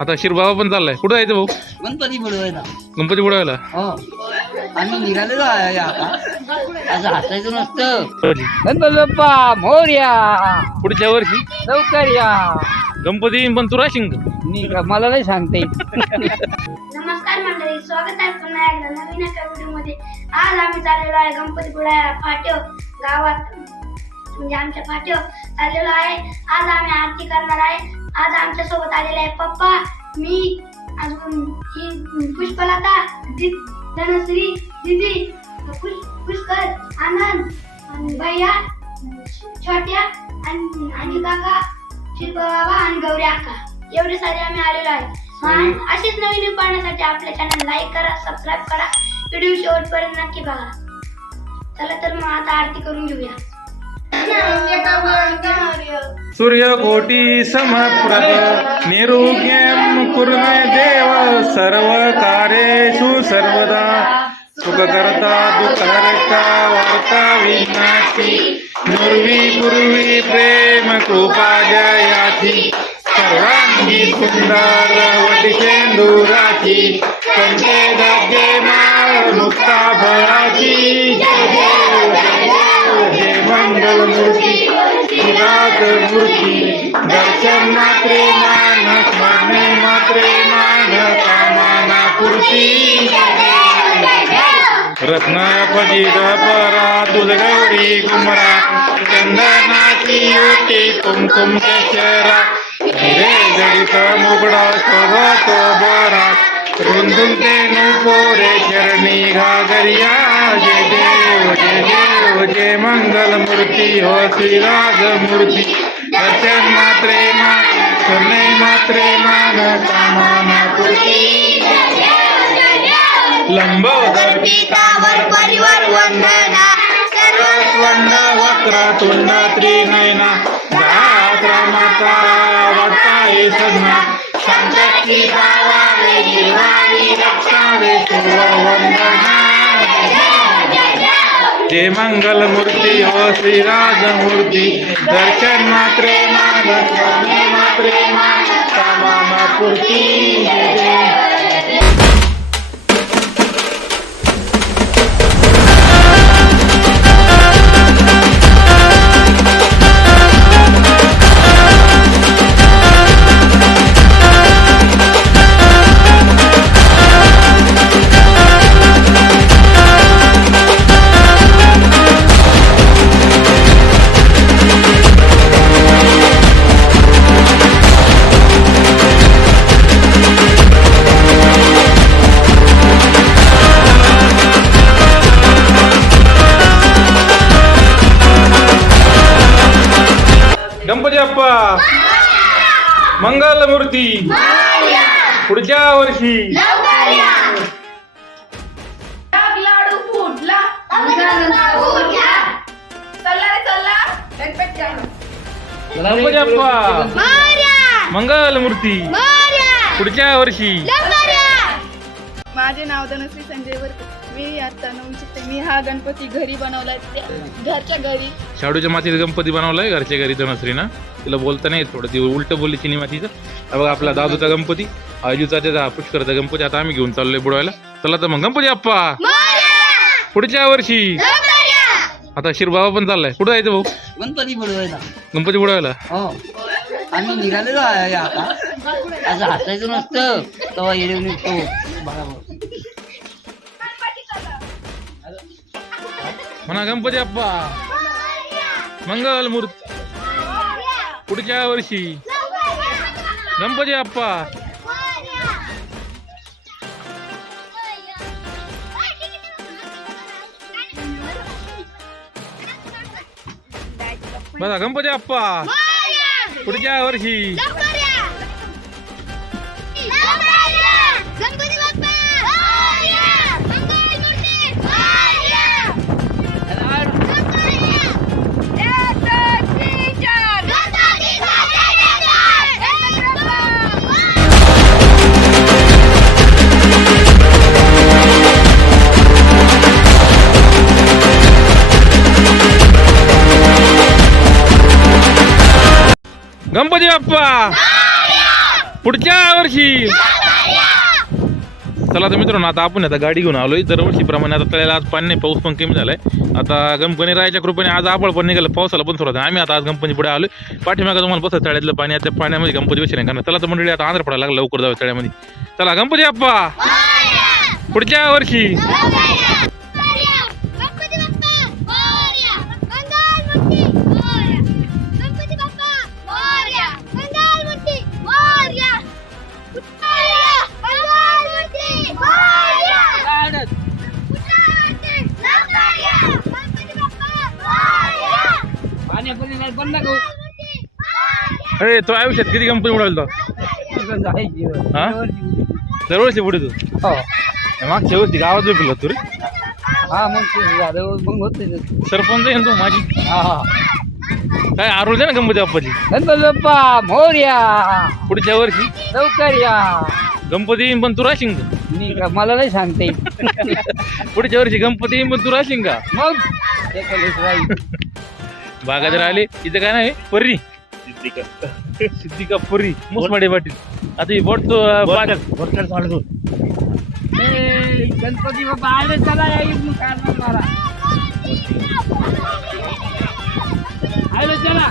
आता शिरबाबा पण चाललाय. कुठं जायचं भाऊ? गणपती बुडवायला. गणपती बुडवायला. हो. आम्ही निघालेलो आहे आता. असं हसायचं नसतं. गणपती. बाप्पा मोर्या. पुढच्या वर्षी. लवकर या. गणपती पण तू राहशील का? मी मला नाही सांगते नमस्कार मंडळी स्वागत आहे पुन्हा एकदा नवीन एका व्हिडिओमध्ये. आज आम्ही चाललेलो आहे गणपतीपुळा फाट्यो गावात. म्हणजे आमच्या फाट्यो चाललेलो आहे. आज आम्ही आरती करणार आहे. आज आमच्यासोबत आलेले आहे पप्पा. मी अजून ही पुष्पलता धनश्री दिदी पुष पुष्कर आनंद भैया छोट्या आणि काका शिल्पबाबा आणि गौरी अक्का. एवढे सारे आम्ही आलेलो आहे. असेच नवीन पाहण्यासाठी आपल्या चॅनल लाईक करा सबस्क्राईब करा. व्हिडिओ शेवटपर्यंत नक्की बघा. चला तर मग आता आरती करून घेऊया. सूर्यकोटी समप्रभ निरुग्यं कुर्मे देव सर्वकार्येषु सर्वदा। सुखकर्ता दुःखहर्ता वार्ता विनाशी पूर्वी पूर्वी प्रेम कृपा जयाची। सर्वांगी सुंदर वटिशेंदुराची कंठे धागे माळ मुक्ता फळाची। जय। मूर्ती विराट मूर्ती दर्शन मात्रे मान स्मरणे मात्रे मान कामाना पूर्ती रत्न फजित परा तुझ गुमरा चंदनाची युती कुमकुम केशरा हिरे जडित मुगडा शोभतो बरा रुंदून ते पोरे चरणी घागरिया। जय देव जय देव जय मंगल मूर्ती हो श्रीराज मूर्ती दर्शन मात्रे मा करणे मात्रे मान कामाना पूर्ती लंबोदर पितावर परिवार वंदना। स्वर्ण वक्र तुंड त्रिनयना माता वाटताये सजना शांताची गावावे जिरवावी रक्षावे सुवर वंदना जय मंगल मूर्ती हो श्रीराज मूर्ती दर्शन मात्रे मा दर्शन मात्रे मान कामाना पूर्ती. गणपती बाप्पा मंगल मूर्ती पुढच्या वर्षी. लाडू फुटला. चला रे चला. गणपती गणपती बाप्पा. मंगल मूर्ती पुढच्या वर्षी. माझे नाव धनश्री संजय वरकर मी आता नवीन शिकते मी हा गणपती घरी बनवलाय. त्या घरच्या घरी. शाडूच्या मातीचा गणपती बनवलाय घरच्या घरी धनश्रीना. तिला बोलता नाही येत थोडं ती उलट बोलली चिनी मातीचं हा बघा आपला दादूचा गणपती आजूचा त्याचा पुष्करचा गणपती आता आम्ही घेऊन चाललोय बुडवायला. चला तर मग गणपती बाप्पा! पुढच्या वर्षी! आता शिरबाबा पण चाललाय. कुठं जायचं भाऊ? गणपती बुडवायला. गणपती बुडवायला. हो. आम्ही निघालेलो आहे आता. असं हसायचं नसतं. तेव्हा येडे निघतो बरोबर म्हणा गणपती बाप्पा मंगल मूर्ती पुढच्या वर्षी गणपती बाप्पा बघा गणपती बाप्पा पुढच्या वर्षी गणपती बाप्पा. पुढच्या वर्षी. चला तर मित्रांनो आता आपण आता गाडी घेऊन आलोय. दरवर्षीप्रमाणे आता तळ्याला आज पाणी नाही पाऊस पण कमी झालाय. आता गणपती राहायच्या कृपेने आज आबळ पण निघालं पावसाला पण थोडा आम्ही आता आज गणपती पुढे आलोय. पाठीमागा तुम्हाला बसत तळ्यातलं पाणी आता पाण्यामध्ये गणपती विषय नाही. कारण चला तर मंडळी आता आंध्र पडायला लागला लवकर जाऊ तळ्यामध्ये चला गणपती बाप्पा. पुढच्या वर्षी. अरे तो आयुष्यात किती गणपती उडाल तो? हा? दरवर्षी पुढे तू हो मागच्या वर्षी गावात झोपला तू रे. हा मग ते झालं मग होते. सरपंच आहे ना तू माझी हा. हा काय आरोल ना गणपती बाप्पाची? गणपती बाप्पा मोर्या. पुढच्या वर्षी? लवकर या गणपती येईन पण तू राहशील का? मी का- मला नाही सांगते. पुढच्या वर्षी गणपती येईन पण तू राहशील का? मग? एकलेच राहील. बागात राहिले इथं काय नाही पर्री सिद्धिका. पुरी मुसमाडे पाटील. आता ही बोट तो ए, गणपती बाप्पा आले चला या इथून काढणार मारा. आले चला.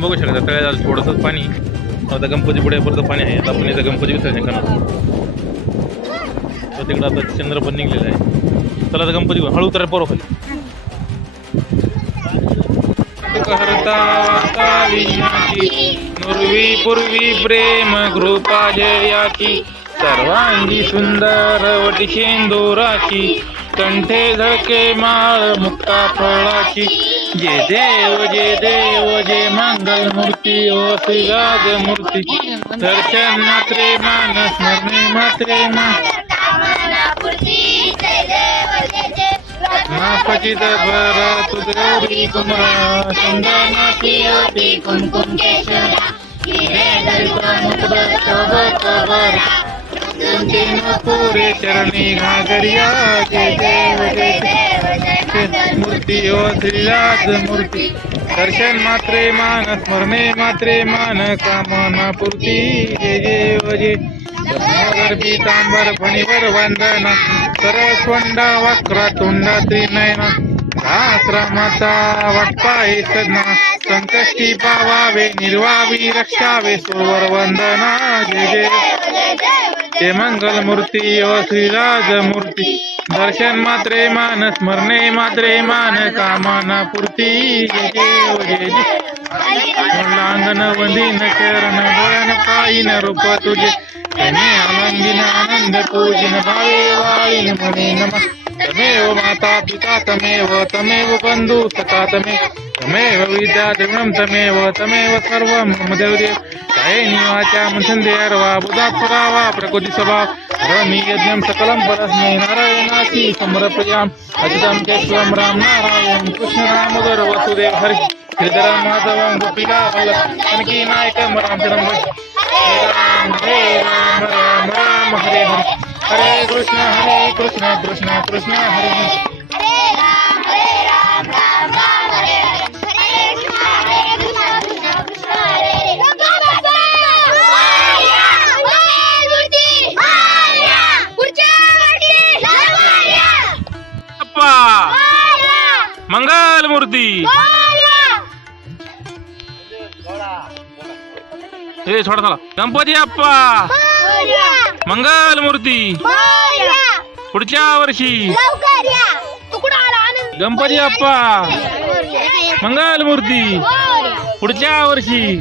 बघू शकता तळ्यात आज थोडंसं पाणी. आता गणपती पुढे परत पाणी आहे. आता आपण इथं गणपती विसर्जन करणार. तिकडं आता चंद्र पण निघलेलं आहे. चला आता गणपती घेऊन हळू तर पोरं खाली. करता विनाची नुरवी पूर्वी प्रेम कृपा जयाची सर्वांगी सुंदर वटी शेंदुराची कंठे झळके माळ मुक्ता फळाची. जे देव जे देव जे मंगल मूर्ती ओ श्रीराज मूर्ती. दर्शन मात्रे मान स्मरणे मात्रे मान नापचित भर तुझी कुमरा चंदनाची ओटी कुमकुम केशरा पुरे चरणी घागरिया जय देव जय देव मूर्ती ओ श्रीराज मूर्ती. दर्शन मात्रे मान स्मरणे मात्रे मान कामना पूर्ती. जय देव जय दामोदर फणीवर वंदना. सरस्वंडा वक्र तुंडा त्रिनयना. आश्रमाचा वाटपाय सदना संकष्टी पावावे निर्वावी रक्षावे सुवर वंदना जय जय. ते मंगल मूर्ती ओ श्रीराज मूर्ती. दर्शन मात्रे मान स्मरणे मात्रे मान कामना पूर्ती. जय जय. जय लांगन वंदीन चरण बळन पायीन रूप तुझे तने आनंदीन आनंद पूजिन भावे वाळीन म्हणे नम तमेव माता पिता तमेव तमेव बंधू सखा तमे तमेव विद्या द्रविणं तमेव तमेव सर्वं मम देवदेव कायेनि वाचा मनसन्धेर्वा बुधा वा प्रकृति स्वभाव रमी यज्ञम सकलं परस्मे नारायणाची समर्पयाम अजितं केशवं राम नारायण कृष्ण रामोदर वसुदेव हरि गोपिका वल्लभ कनकी नायकं रामचरं हरे राम हरे राम राम राम हरे हरे। हरे कृष्ण हरे कृष्ण कृष्ण कृष्ण हरे हरे। अप्पा! मंगल मूर्ती! हे सोडा चला. गणपती अप्पा. मंगल मूर्ती पुढच्या वर्षी. गणपती अप्पा. मंगल मूर्ती पुढच्या वर्षी.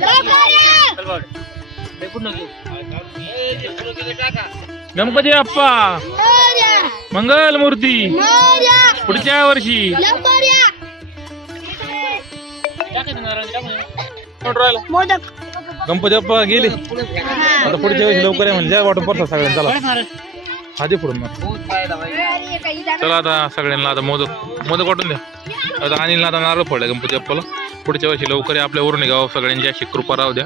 गणपती अप्पा. मंगल मूर्ती पुढच्या वर्षी. मोदक. गणपती बाप्पा गेले. आता पुढच्या वेळेस लवकर आहे म्हणजे वाटून पडतात सगळ्यांना चला. आधी पुढून चला आता सगळ्यांना आता मोदक मोदक वाटून द्या. आता अनिलला आता नारळ फोडला गणपती बाप्पाला. पुढच्या वर्षी लवकर आहे आपल्या वरून गाव सगळ्यांची अशी कृपा राहू द्या.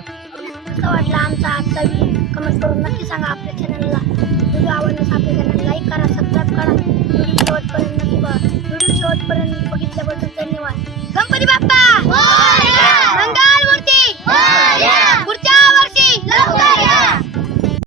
वाटला आमचा आजचा व्हिडिओ कमेंट करून नक्की सांगा आपल्या चॅनलला व्हिडिओ आवडल्यास आपल्या चॅनल लाईक करा सबस्क्राईब करा. व्हिडिओ शेवटपर्यंत नक्की बघा. व्हिडिओ शेवटपर्यंत बघितल्याबद्दल धन्यवाद. गणपती बाप्पा!